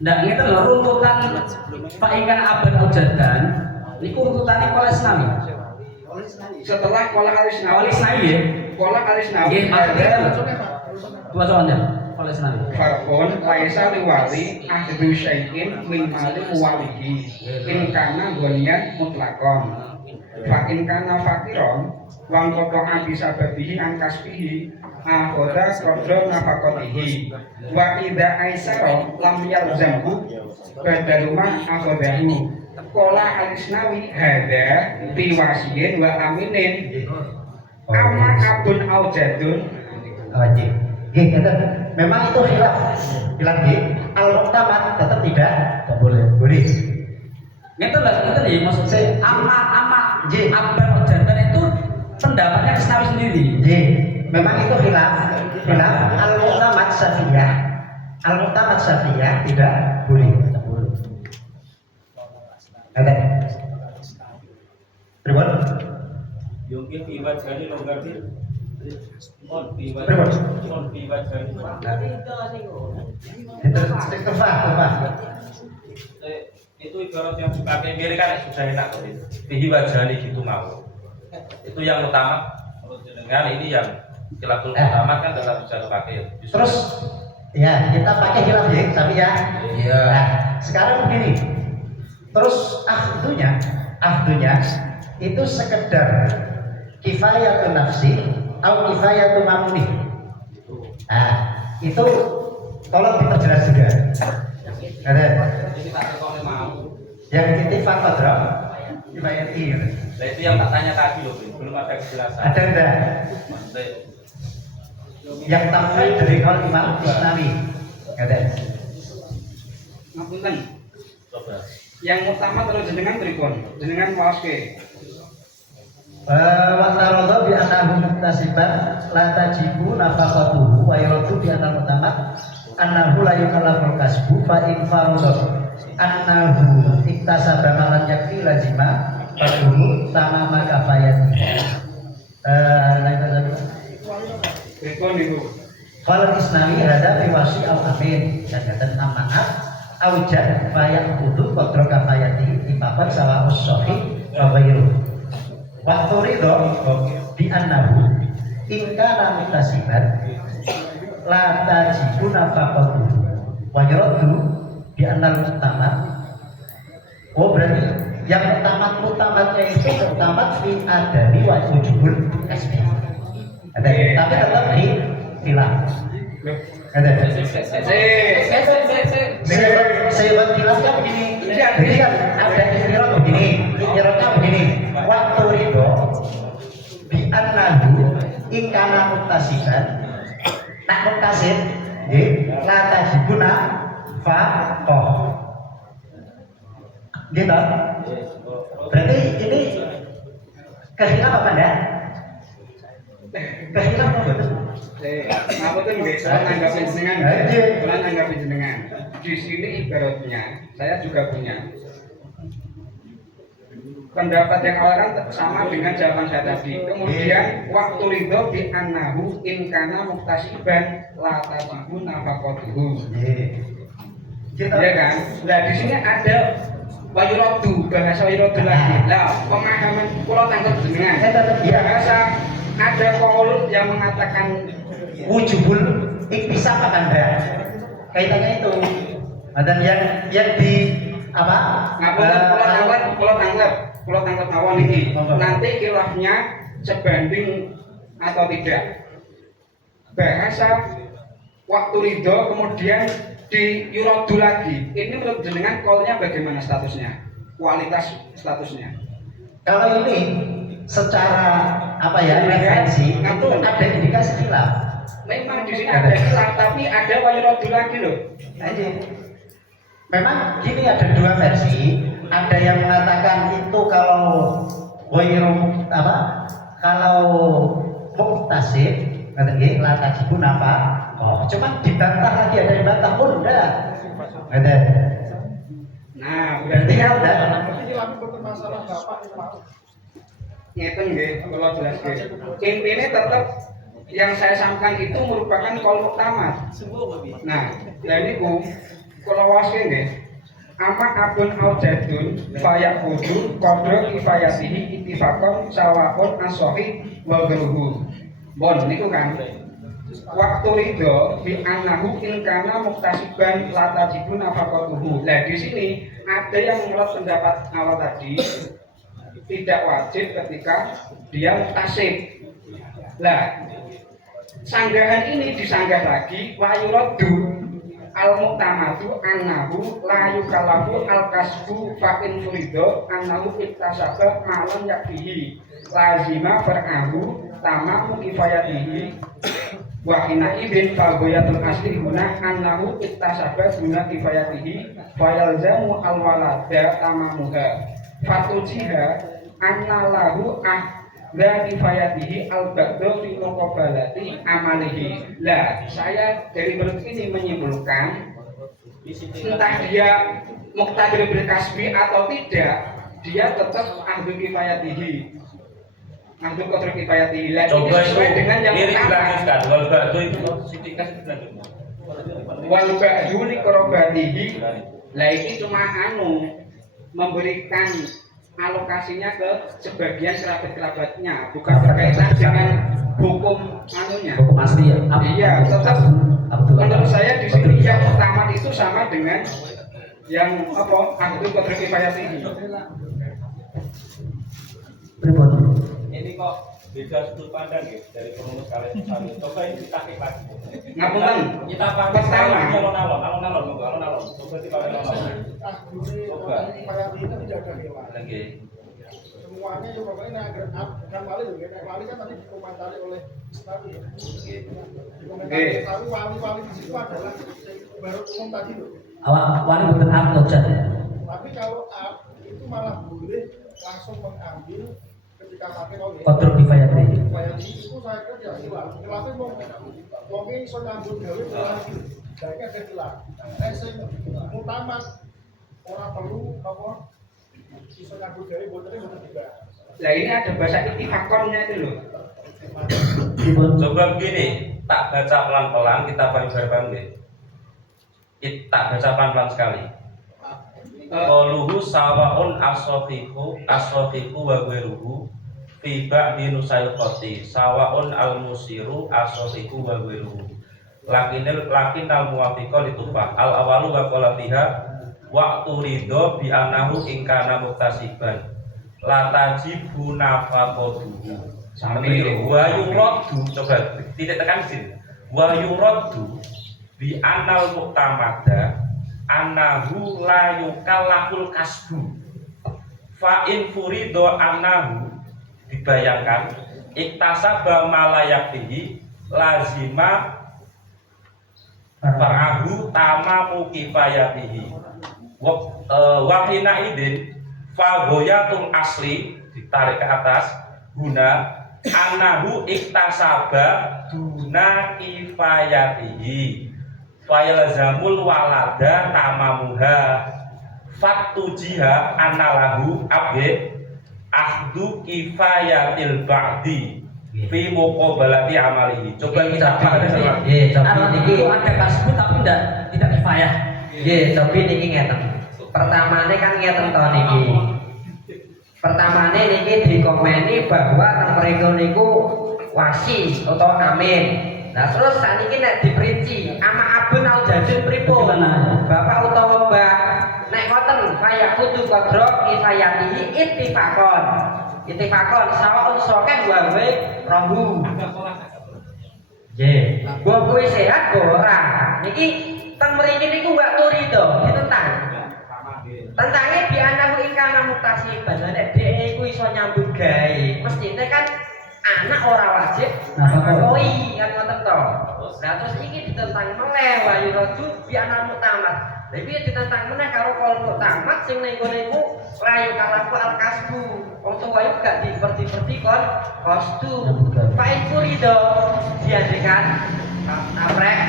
Ndak ngeten lho runtutan Pak Ikan abad aujadan niku runtutane Pola Isnawi. Setelah pola alis Pola Isnawi ya. Pola alis nawi Nggih, maksudnya dua soalnya Pola Isnawi. Farbon laisa liwali ahdu syai'in min mali muwalihi in kana ghaniyan mutlaqan. Fa in kana faqiran wa qata'a bi sababihi an kasbihi akhoda qadra nafaqatihi wa idza aisara lam yalzamhu badaluma akhodahu. Kola al-Isnawi hada fi wasiyin wa aminin amma abun aujadun. Wajib. Memang itu khilaf. Al-Muqtamad tetap tidak boleh. Ngeten ya maksud saya ama abad aujadan itu pendapatnya Isnawi sendiri. Memang itu khilaf. Al-Muqtamad Syafi'iyah tidak boleh. wajani longgar di mon bi wajani Itu kefah. itu ibarat yang dipakai mirip kan sudah enak kok itu bihi wajani gitu mau itu yang utama menurut jenengan ini yang khilaful utama kan dalam cara pakai Terus ya kita pakai hilaf ya, tapi ya. Iya. Nah, sekarang begini. Terus ahdunya itu sekedar kifayatun nafsi atau kifayatun mamuni. Nah, itu tolong diperjelas juga. Ada jadi tak terkone mau yang kitifat kodro kifayatir. nah itu yang tak tanya tadi loh belum ada kejelasan Ada enggak yang tambahan dari kaul Imam Isnawi? Ada. Ngapunten. coba Yang utama terus jenengan pripun? Jenengan maoske. Wasarodo bi anahu muktasiban la tajibu nafaqatuhu wa yuradu bi anal mutamat annahu la yukallaful kasbu fa in faradha annahu iktasaba malan yakfi lazima fadhulu tamama kafayati. Pripun niku? Qala Isnawi hada fi wasi al-amin dan amaat aujad fayak kudu kodro kafayati ibabat sawa'us sohi wa ghairu waktu ridho di annahu ingkana mutasiban la tajibu nafaqatuhu wa yuraddu di annal mutamat. Oh berarti yang mutamatnya itu mutamat fi adami wa wujubul kasbi. Ada tapi tetap di khilaf. Ada. Saya khilafnya begini. Jadi kan ada istilah begini. Istilahnya begini. Waktu ridho bi annahu ingkana muktasiban. Nak muktasib, la tajibuna faqoh. Gitu. Berarti ini kekhilaf apa enggak? Kekhilaf apa betul? Ngapunten nggih, kula nanggapin jenengan. Kula nanggapin jenengan. Di sini ibaratnya saya juga punya pendapat yang awal kan sama dengan jawaban saya tadi. Kemudian waktu ridho bi annahu in kana muktasiban la tajibu nafaqatuhu. Iya kan? Nah di sini ada wayuradu, bahasa wayuradu lagi. Nah pemahaman kula tangkap jenengan. Bahasa ada qaul yang mengatakan wujubul iktisab apa enggak? Kaitannya itu. Dan yang di apa? Ngapunten kula tangkap mawon iki. Nanti khilafnya sebanding atau tidak. Bahasa waktu ridho kemudian di yuradu lagi. Ini menurut jenengan qaulnya bagaimana statusnya? Kualitas statusnya. Kalau ini secara apa ya referensi itu ada indikasi khilaf. Memang di sini ada khilaf tapi ada wayuradu lagi loh. Aja. Memang gini ada dua versi. Ada yang mengatakan itu kalau wayru apa? Kalau muktasib kata dia la tajibu nafa. Oh, cuma dibantah lagi ada yang bantah pun enggak. Ada. Nah, Berarti berarti ada. ngeten nggih, kalau jelas nggih. Intinya tetap yang saya sampaikan itu merupakan qaul utama. Nah, jadi kalau wasih nggih, ama abun aujadun fayaqudu qadra kifayatihi ittifaqan sawa'un as-sahih wa ghairuhu. Bon niku kan. Waktu ridho bi annahu in kana muktasiban la tajibu nafaqatuhu. Nah, di sini ada yang menurut pendapat awal tadi tidak wajib ketika dia muktasib. Lah, sanggahan ini disanggah lagi wa yuraddu al-muqtamatu annahu la yukallafu al-kasbu fa in furido annahu iktasaba malam yakfihi lazima far'ahu tamamu kifayatihi wa hina ibn fagoyatul asli guna annahu iktasaba guna kifayatihi fayalzamu al-walada tamamuha fatujiha anna lahu la kifayatihi al-ba'du fi muqabalati amalihi. Lah, saya dari berikut ini menyimpulkan entah dia muqtadir bil kasbi atau tidak, dia tetap ahli kifayatihi. Ahdu Qadri Kifayati. Lah ini Coba itu sesuai dengan yang diri pertama. dilanjutkan. Wal ba'du itu Siti kasih dilanjutkan. Wal ba'du li korobatihi. Lah ini cuma memberikan alokasinya ke sebagian kerabat-kerabatnya, bukan berkaitan dengan hukum anunya. Hukum asli ya. Iya, tetap menurut saya di sini yang utama itu sama dengan yang apa? Ahdu Qadri Kifayati. Pripun? Ini kok beda sudut pandang ya dari perumus kalian satu. Coba ini ditarik lagi. Ngapunten. Kita pakai Pertama. alon-alon, monggo alon-alon. Coba dipakai alon-alon. Coba. Lagi. Semuanya juga pokoknya naik kan wali juga naik wali kan tadi dikomentari oleh Ustaz ya. Dikomentari tapi wali-wali di situ adalah baru umum tadi loh. Awak wali bukan atau cat ya. Tapi kalau itu malah boleh langsung mengambil ketika pakai Qadri Kifayati. itu saya kira ya hilang. Hilangnya mungkin iso nyambut gawe lagi. Jadi ada hilang. Sing mutamat orang perlu apa iso nyambut gawe botolnya betul juga. Lah ini ada bahasa ittifakornya itu loh. Coba begini, tak baca pelan-pelan, kita bareng-bareng deh. Tak baca pelan-pelan sekali. Qaluhu sawaun as-sahihu wa ghairuhu fi ba'di nusayqati sawaun al-musiru as-sahihu wa ghairuhu lakinal muwafiqa litufah al-awalu wa qala fiha waqtu ridho bi anahu in kana muktasiban la tajibu nafaqatuhu sampai wa yuraddu coba tidak tekan sini wa yuraddu bi anal muktamada anahu la yukallaful kasbu fa in furido anahu dibayangkan iktasaba malayaktihi lazima fa'ahu tamamu kifayatihi wahina idin fagoyatul asli ditarik ke atas guna anahu iktasaba duna kifayatihi fayalzamul walada tamamuha fatujiha anallahu abge ahdu kifayatil ba'di fi muqabalati amalihi. Coba kita bahas. Nggih, coba niki Itu ada kasbu tapi tidak kifayah. nggih, coba niki ngeten. Pertamane kan ngeten to niki. Pertamane niki dikomeni bahwa teng mriku niku wasi utawa amin. Nah terus saniki nek diperinci ama abun al jadun pripun? Gimana? Bapak utawa Mbak nek ngoten kaya kudu kodrok kifayatihi ittifaqon. Ittifaqon sawaun soken wae rohu. Nggih. Gua kuwi sehat go ora. Niki teng mriki niku Mbak Turido ditentang. Tentangnya bi anahu ingkana muktasiban. Nek dhek iku iso nyambut gawe, mestine kan anak ora wajib nakoi kan ngoten to. Nah terus iki ditentang meneh wa yuradu bi anal mutamat. Lha iki ditentang meneh karo kelompok tamat sing ning ngene iku layu kalaku al kasbu. Wong tuwa iku gak diperti-perti kon kostum. Fa'in kurido diandekan taprek.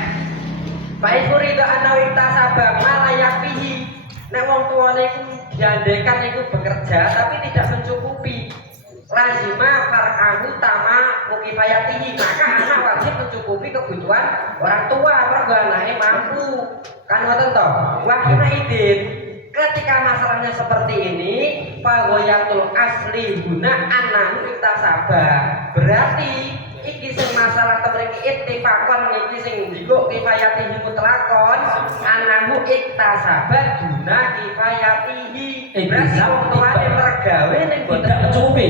Fa'in kurido ana iktasaba malayak fihi. Nek wong tuwane iku diandekan iku bekerja tapi tidak mencukupi. Lazima far'ahu tama mukifayatihi, maka anak wajib mencukupi kebutuhan orang tua mergo anake mampu. Kan ngoten to? Wahina idin. Ketika masalahnya seperti ini, fagoyatul asli guna anahu iktasaba. Berarti iki sing masalah temriki ittifaqon iki sing digo kifayatihi mutlaqon anahu iktasaba guna kifayatihi. Berarti wong tuane mergawe ning Tidak mencukupi.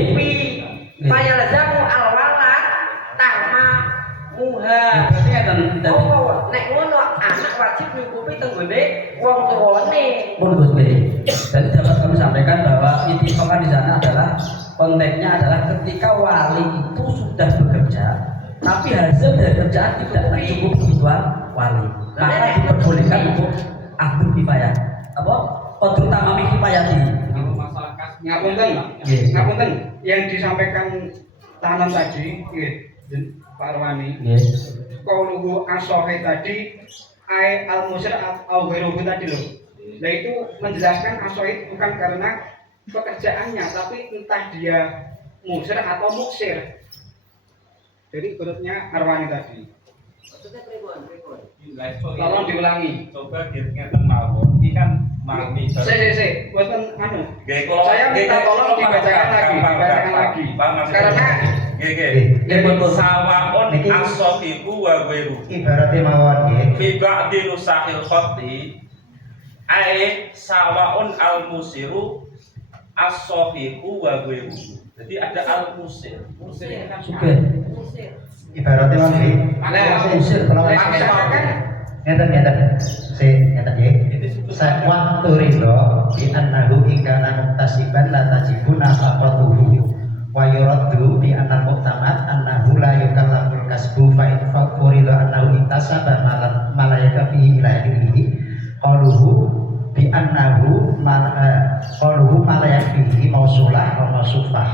Fayalzamu alwalad tama muha. Berarti ngeten. Oh, nek ngono anak wajib nyukupi tenggone wong tuane. Menurut Gusti. Jadi dapat kami sampaikan bahwa ittifaqan di sana adalah konteksnya adalah ketika wali itu sudah bekerja, tapi hasil dari kerjaan tidak mencukupi kebutuhan wali, maka diperbolehkan untuk ahdu kifayah. Apa? Qadru tamami kifayati. Masalah kas Ngapunten. Nggih. Ngapunten yang disampaikan tanam tadi nggih Pak Arwani. Nggih. Qauluhu as-sahih tadi ai al-musir au ghairuhu tadi loh. Nah itu menjelaskan as-sahih bukan karena pekerjaannya tapi entah dia musir atau muksir. Jadi urutnya Arwani tadi. Tolong diulangi. Coba ngeten mawon. Iki kan mami. Buatan anu. Nggih, kula Saya minta tolong dibacakan lagi. Karena nggih. Sawaun as-sahibu wa ghairu. Ibaratnya mawon nggih. Fi ba'di nusahil khatti ai sawaun al-musiru as-sahibu wa ghairu. Jadi ada al-musir. Musir ini kan Sugih. Ibaratnya mawon nggih. Usir kalau ngeten waktu ridho di annahu ingkana muktasiban la tajibu nafaqatuhu wa yuraddu bi annal muqtamad annahu la yukallaful kasbu fa in faquridu annahu intasaba malayaka fihi ila ilmihi qaluhu bi annahu malayaka fihi mausulah wa mausufah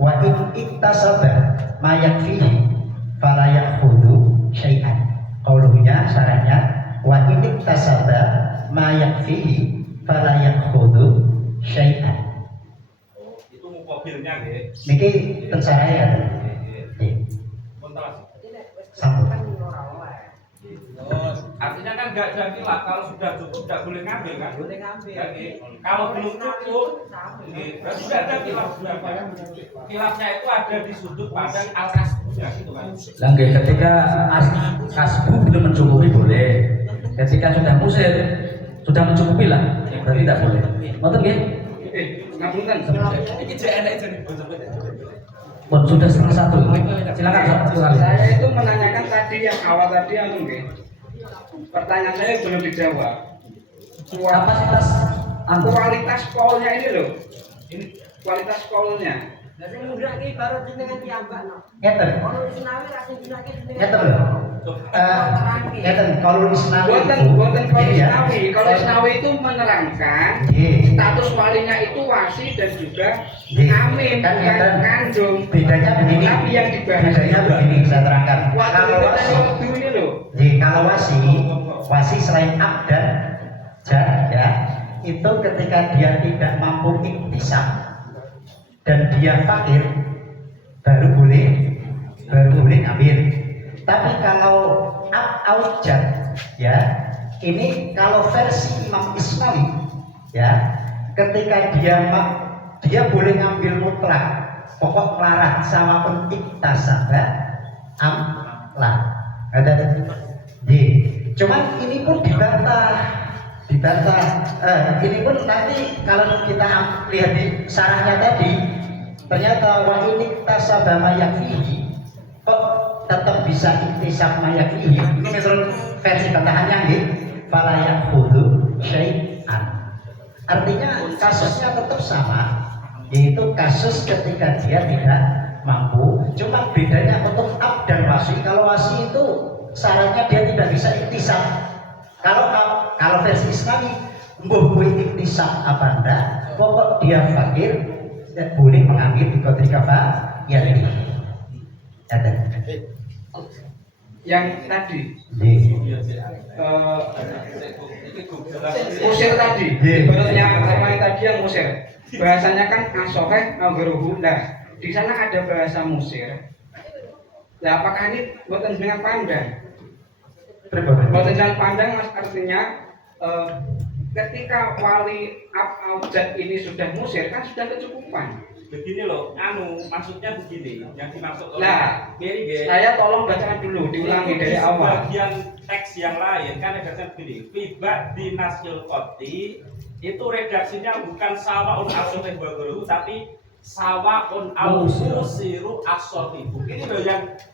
wa in iktasaba mayakfihi fala yakhudhu syai'an. Qaulunya syaratnya wa in iktasaba ma yakfihi fala yakhudhu syai'an. Oh, itu mukabilnya nggih. Niki ten saya ya. Nggih. Punten. Sambung. Oh, artinya kan nggak ada khilaf, kalau sudah cukup nggak boleh ngambil kan? Boleh ngambil. Ya, kalau belum cukup, berarti nggak ada khilaf. Khilafnya itu ada di sudut pandang al-kasbunya gitu kan? Lah nggih, ketika kasbu belum mencukupi boleh. Ketika sudah musir, sudah mencukupi lah, berarti tidak boleh. Ngoten nggih? ngapunten. Pun sudah setengah satu. Silakan satu kali. Saya itu menanyakan tadi yang awal tadi anu nggih. Pertanyaan saya belum dijawab. Kapasitas Kualitas kolnya ini loh. Ini kualitas kolnya. Lah sing ngundhake baru jenengan piyambak no. Ngeten. Ono Isnawi ra sing gunake jenengan. Ngeten lho. Ngeten kalau Isnawi Buatan kalau iya. Isnawi. Kalau Isnawi itu menerangkan Nggih. status walinya itu wasi dan juga Nggih. amin, Kan bukan ngeten. kandung. Bedanya begini. Tapi yang dibahas Bedanya begini saya terangkan. waktu Kalau kita wasi, waktu ini loh. kalau wasi selain ab dan jar ya, itu ketika dia tidak mampu iktisab dan dia fakir baru boleh ngambil. Tapi kalau ab aujad ya, ini kalau versi Imam Ismaili ya, ketika dia boleh ngambil mutlak, pokok melarat sama pun iktasaba amlah. Ada cuman ini pun dibantah. Ini pun nanti kalau kita lihat di sarahnya tadi, ternyata wa ini tasaba mayakfihi kok tetap bisa iktisab mayakfihi. Ini menurut versi bantahannya nih, fala yakhudhu syai'an. Artinya kasusnya tetap sama, yaitu kasus ketika dia tidak mampu. Cuma bedanya untuk ab dan wasi. Kalau wasi itu syaratnya dia tidak bisa iktisab. Kalau versi Islami, mbuh iktisab apa enggak, pokok dia fakir dan boleh mengambil di kodri kafa ya ini. Ada. Yang tadi musir tadi, menurutnya sama yang tadi yang musir. Bahasanya kan asoheh al-ghuruhu. Nah, di sana ada bahasa musir. Nah, apakah ini buatan dengan pandang? Buatan dengan pandang mas artinya ketika wali aujad ini sudah musir kan sudah kecukupan. Begini loh, maksudnya begini, yang dimaksud oleh Saya tolong bacakan dulu, diulangi dari awal. Bagian teks yang lain kan redaksinya begini, fiba dinasil koti itu redaksinya bukan sawaun asoheh baguru, tapi sawaun al-musiru as-sohibu. Ini loh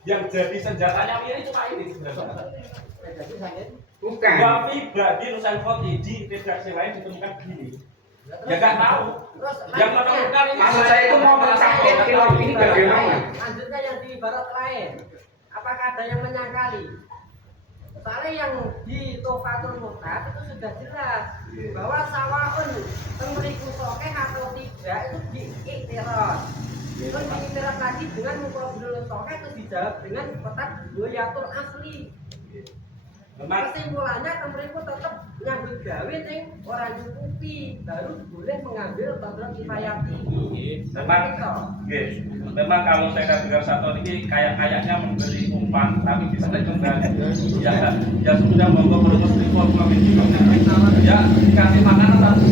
yang jadi senjatanya ini cuma ini sebenarnya. Bukan. Tapi bagi nusan koti di redaksi lain ditemukan begini. Ya nggak tahu. Yang menemukan ini. Maksud saya itu mau mencapai khilaf ini bagaimana? Lanjutnya yang di barat lain. Apakah ada yang menyangkali? Soalnya yang di Tofatul Muhtad itu sudah jelas bahwa sawaun pemberiku sokeh atau tidak itu diiktiraf. Terus diiktiraf lagi dengan mukabilul sokeh itu dijawab dengan kotak goyatul asli. Kesimpulannya temriku tetap nyambut gawe ning ora nyukupi, baru boleh mengambil kodrat kifayati. Memang, memang kalau saya dengar satu ini kayaknya memberi umpan, tapi bisa juga ya sudah monggo berus report ya kasih makanan satu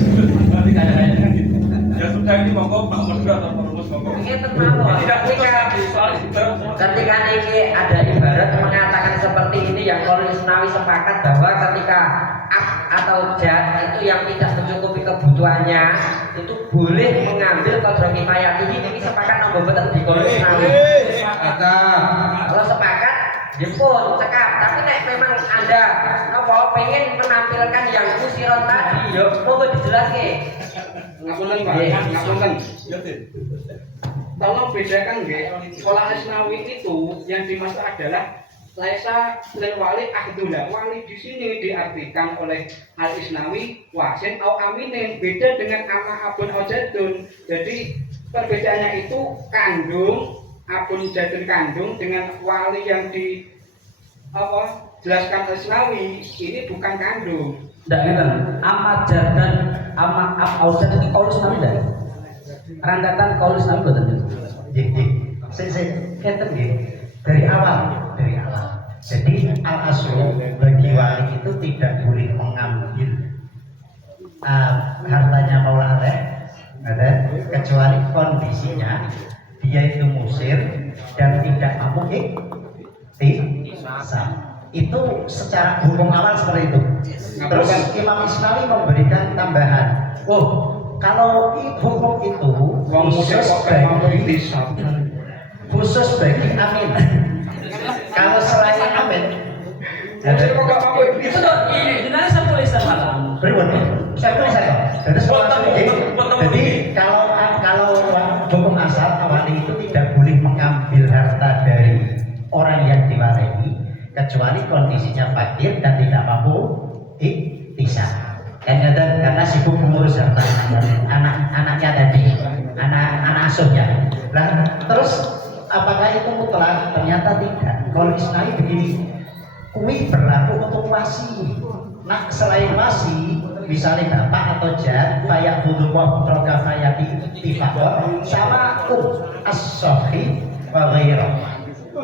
berarti kayaknya kan gitu. Ya sudah ini monggo Pak Menteri atau Perus monggo. Tidak putus nanti soal itu. Ketika ini ada ibarat mengatakan seperti ini yang Qaul Isnawi sepakat bahwa ketika ab atau jad itu yang tidak mencukupi kebutuhannya itu boleh mengambil kodrat kifayati. Ini sepakat nombor betul di Qaul Isnawi. Kalau sepakat ya pun cekap, tapi nek memang Anda pengen menampilkan yang kusiron tadi, yo monggo dijelaskan. Ngapunten Pak, ngapunten. Tolong bedakan nggih, sekolah Isnawi itu yang dimaksud adalah laisa lil wali ahdullah. Wali di sini diartikan oleh Al Isnawi wasin au aminin, beda dengan ama abun au jadun. Jadi perbedaannya itu kandung, abun jadun kandung dengan wali yang di jelaskan Isnawi ini bukan kandung. Tidak ngerti. Amat dan ama aujad itu Qaul Isnawi tidak? Rangkatan Qaul Isnawi betul. Saya dari awal. Jadi al aslu bagi wali itu tidak boleh mengambil hartanya Maula ada kecuali kondisinya dia itu musir dan tidak mampu iktisab. Itu secara hukum awal seperti itu. Terus Imam Isnawi memberikan tambahan. Kalau hukum itu khusus bagi amin. Kalau selain amin, Itu dong ini. Jenazah saya tulisan malam. saya tulis saya. Jadi kalau hukum asal awali itu tidak boleh mengambil harta dari orang yang diwarai kecuali kondisinya fakir dan tidak mampu iktisab. Karena sibuk mengurus harta anak-anaknya tadi, anak asuhnya. Nah, terus apakah itu mutlak? Ternyata tidak. Kalau Isnawi begini, kui berlaku untuk wasi. Nah, selain wasi, misalnya bapak atau jad, fayak budulwah putroga fayak tifakor, sama as-sohi wa ghairuh.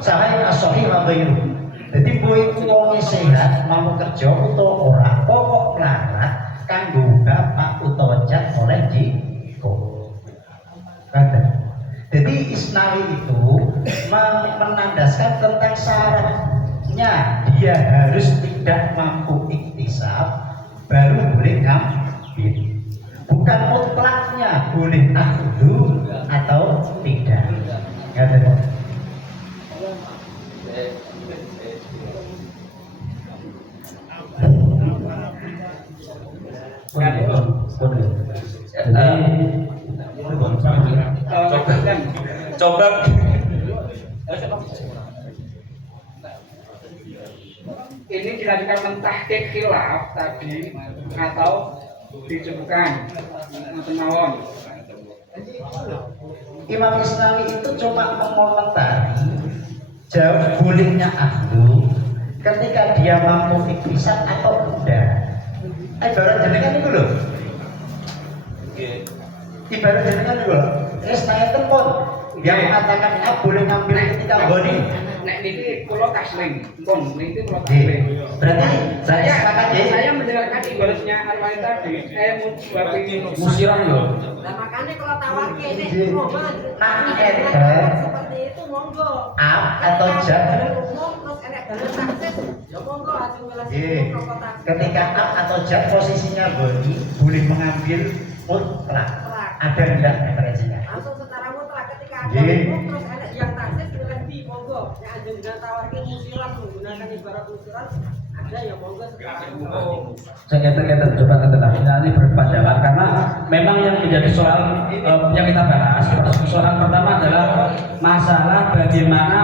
Sama as-sohi wa ghairuh. Jadi kui wonge sehat mau kerja utawa ora, pokok melarat kanggo bapak utawa jad oleh jiko. Jadi Isnawi itu menandaskan tentang syaratnya dia harus tidak mampu iktisab baru boleh ngambil, bukan mutlaknya boleh akhdu atau tidak. Coba ini dilanjutkan mentahqiq khilaf tadi atau disebutkan mawon. Imam Isnawi itu cuma mengomentari jauh bolehnya akhdu ketika dia mampu iktisab atau tidak. Ibarat jenengan itu loh. Ibarat jenengan itu loh. Isnawi itu pun yang mengatakan boleh ngambil ketika goni. Nek niki kula taslim, pun niki kula taslim. Berarti saya mendengarkan ibaratnya Al-Wali tadi, Musiran loh. Nah makanya kalau tawarke ini seperti itu monggo. atau jad. Terus enek dalam taksis, ya monggo langsung Ketika up atau jad posisinya goni boleh mengambil mutlak. Ada enggak referensinya? langsung setara mutlak ketika ada terus enek yang taksis lebih monggo. Yang anjing dengan tawarke musiran menggunakan ibarat musiran ada ya monggo setara mutlak. Saya coba tetapi ini berpanjangan karena memang yang menjadi soal yang kita bahas persoalan pertama adalah masalah bagaimana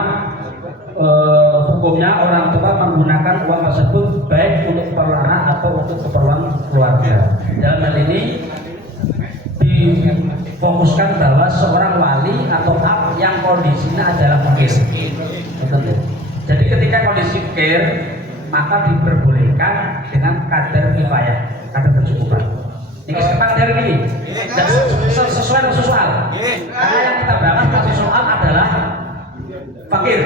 hukumnya orang tua menggunakan uang tersebut baik untuk keperluan anak atau untuk keperluan keluarga. Dalam hal ini difokuskan bahwa seorang wali atau ab yang kondisinya adalah fakir. Jadi ketika kondisi fakir maka diperbolehkan dengan kadar kifayah, kadar kecukupan. Ini kadar ini dan sesuai dengan soal. Karena yang kita bahas kasih soal adalah fakir.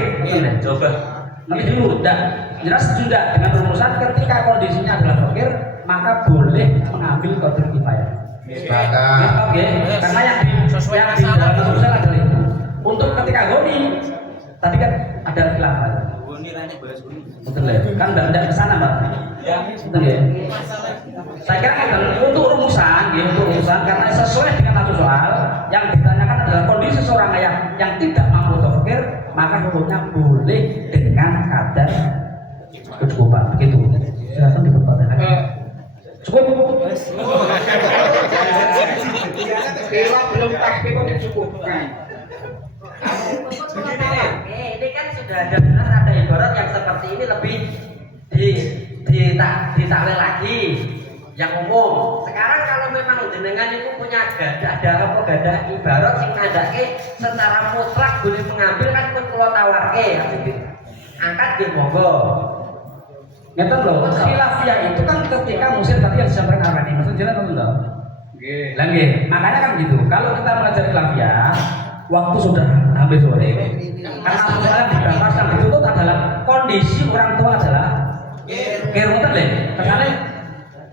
Coba. Nanti dulu, jelas sudah dengan rumusan ketika kondisinya adalah fakir, maka boleh mengambil kadar kifayah. Sepakat. Karena yang di dalam sosial adalah itu. Untuk ketika goni, tadi kan ada khilafah. Betul ya? Kan tidak ke sana, Mbak. Betul ya? Saya kira kan untuk rumusan karena sesuai dengan satu soal yang ditanyakan adalah kondisi seorang yang tidak mampu fakir, maka hukumnya boleh dengan kadar kecukupan. Begitu. Silakan dipertanyakan. Cukup. Bila belum tahqiq kok dicukupkan. Ini kan sudah ada benar ada ibarat yang seperti ini lebih ditakwil lagi yang umum. Sekarang kalau memang jenengan itu punya gadah ibarat sing ngandake secara mutlak boleh mengambil kan pun kula tawarke angkat di monggo. Ngeten loh, khilafiyah itu kan ketika musim tadi yang disampaikan Arwani, maksud jelas atau enggak? Nggih. Makanya kan gitu. Kalau kita belajar khilafiyah, waktu sudah hampir sore. Karena soalnya dibahas yang dituntut adalah kondisi orang tua adalah kerutan deh. Karena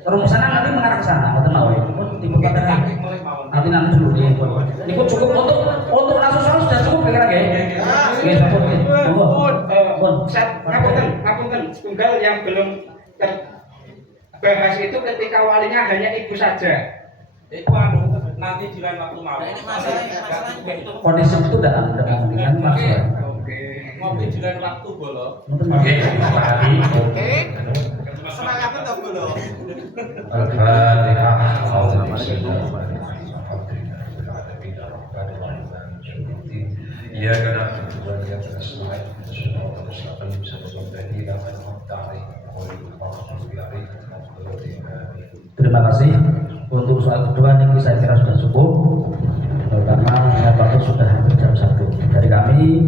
rumusannya nanti mengarah ke sana, betul mau. Diperkatakan nanti dulu nih. Ini cukup untuk langsung soal sudah cukup kira-kira nggih. Ngapunten, tunggal yang belum terbahas itu ketika walinya hanya ibu saja. Itu nanti di lain waktu mau. Kondisi itu udah memungkinkan maksudnya. Ngopi di lain waktu bolo. Oke, pahami. Semangat tak bolo. Al-Fatihah. Ya karena yang sesuai Terima kasih. Untuk soal kedua ini saya kira sudah cukup karena waktu sudah hampir jam 1. Dari kami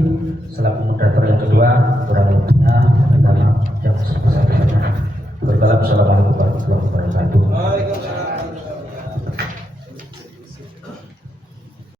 selaku moderator yang kedua kurang lebihnya minta maaf yang sebesar-besarnya. Assalamualaikum warahmatullahi wabarakatuh.